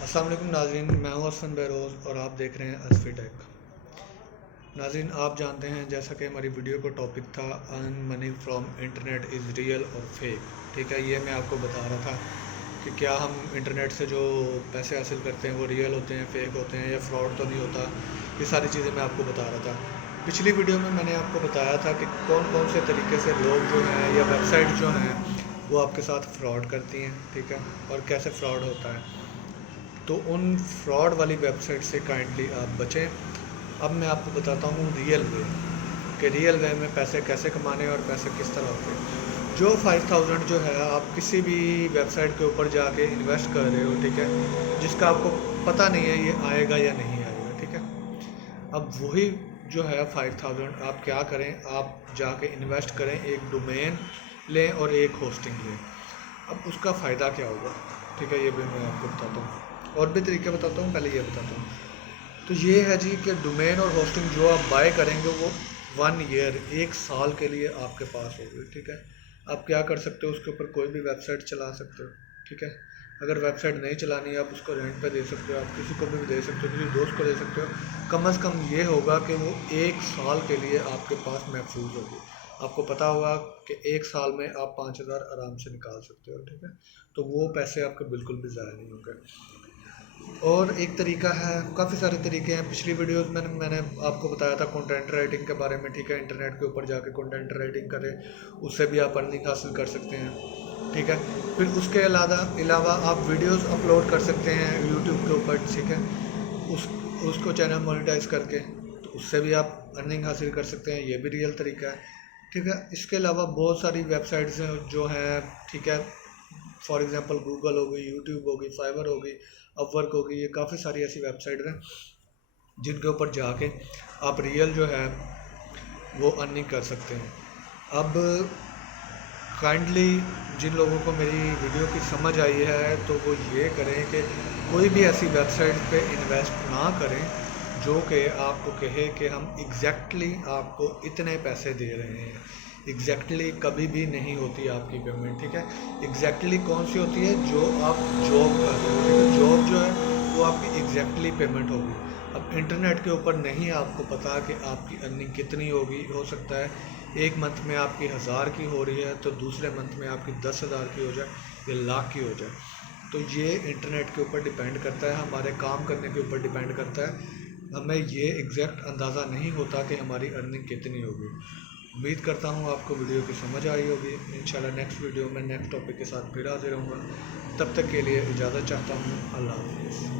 अस्सलाम वालेकुम नाज़रीन, मैं हूं असफन बहरोज़ और आप देख रहे हैं असफी टेक। नाज़रीन, आप जानते हैं जैसा कि हमारी वीडियो का टॉपिक था earn money from internet is real और फेक। ठीक है, ये मैं आपको बता रहा था कि क्या हम इंटरनेट से जो पैसे हासिल करते हैं वो रियल होते हैं, फेक होते हैं या फ्रॉड तो नहीं होता। ये सारी चीज़ें मैं आपको बता रहा था। पिछली वीडियो में मैंने आपको बताया था कि कौन कौन से तरीके से लोग जो हैं या वेबसाइट जो हैं वो आपके साथ फ्रॉड करती हैं। ठीक है, और कैसे फ्रॉड होता है, तो उन फ्रॉड वाली वेबसाइट से काइंडली आप बचें। अब मैं आपको बताता हूँ रियल वे, कि रियल वे में पैसे कैसे कमाने और पैसे किस तरह होते हैं। जो 5000 जो है आप किसी भी वेबसाइट के ऊपर जाके इन्वेस्ट कर रहे हो, ठीक है, जिसका आपको पता नहीं है ये आएगा या नहीं आएगा। ठीक है, अब वही जो है 5000 आप क्या करें, आप जाके इन्वेस्ट करें, एक डोमेन लें और एक होस्टिंग लें। अब उसका फ़ायदा क्या होगा, ठीक है, ये भी मैं आपको बताता हूँ। और भी तरीके बताता हूँ, पहले ये बताता हूँ। तो ये है जी कि डोमेन और होस्टिंग जो आप बाय करेंगे वो 1 ईयर, 1 साल के लिए आपके पास होगी। ठीक है, आप क्या कर सकते हो, उसके ऊपर कोई भी वेबसाइट चला सकते हो। ठीक है, अगर वेबसाइट नहीं चलानी है आप उसको रेंट पे दे सकते हो, आप किसी को भी दे सकते हो, किसी दोस्त को दे सकते हो। कम अज़ कम ये होगा कि वो 1 साल के लिए आपके पास महफूज होगी। आपको पता होगा कि 1 साल में आप 5,000 आराम से निकाल सकते हो। ठीक है, तो वो पैसे आपके बिल्कुल भी ज़ाया नहीं होंगे। और एक तरीका है, काफ़ी सारे तरीके हैं। पिछली वीडियोस में मैंने आपको बताया था कंटेंट राइटिंग के बारे में। ठीक है, इंटरनेट के ऊपर जाके कंटेंट राइटिंग करें, उससे भी आप अर्निंग हासिल कर सकते हैं। ठीक है, फिर उसके अलावा आप वीडियोस अपलोड कर सकते हैं यूट्यूब के ऊपर। ठीक है, उस उसको चैनल मोनेटाइज करके, तो उससे भी आप अर्निंग हासिल कर सकते हैं। ये भी रियल तरीका है। ठीक है, इसके अलावा बहुत सारी वेबसाइट्स हैं जो हैं। ठीक है, फॉर एग्जांपल गूगल हो गई, यूट्यूब हो गई, फाइवर हो गई, अपवर्क हो गई, ये काफ़ी सारी ऐसी वेबसाइट हैं जिनके ऊपर जाके आप रियल जो है वो अर्निंग कर सकते हैं। अब काइंडली जिन लोगों को मेरी वीडियो की समझ आई है तो वो ये करें कि कोई भी ऐसी वेबसाइट पे इन्वेस्ट ना करें जो कि आपको कहे कि हम एग्जैक्टली आपको इतने पैसे दे रहे हैं। एग्जैक्टली कभी भी नहीं होती आपकी पेमेंट। ठीक है, एग्जैक्टली कौन सी होती है, जो आप जॉब कर रहे हो। ठीक है, जॉब जो है वो आपकी एग्जैक्टली पेमेंट होगी। अब इंटरनेट के ऊपर नहीं आपको पता कि आपकी अर्निंग कितनी होगी। हो सकता है एक मंथ में आपकी 1000 की हो रही है तो दूसरे मंथ में आपकी 10,000 की हो जाए या लाख की हो जाए। तो ये इंटरनेट के ऊपर डिपेंड करता है, हमारे काम करने के ऊपर डिपेंड करता है। हमें ये एग्जैक्ट अंदाज़ा नहीं होता कि हमारी अर्निंग कितनी होगी। उम्मीद करता हूँ आपको वीडियो की समझ आई होगी। इंशाल्लाह नेक्स्ट वीडियो में नेक्स्ट टॉपिक के साथ फिर हाजिर रहूँगा। तब तक के लिए इजाज़त चाहता हूँ। अल्लाह हाफिज़।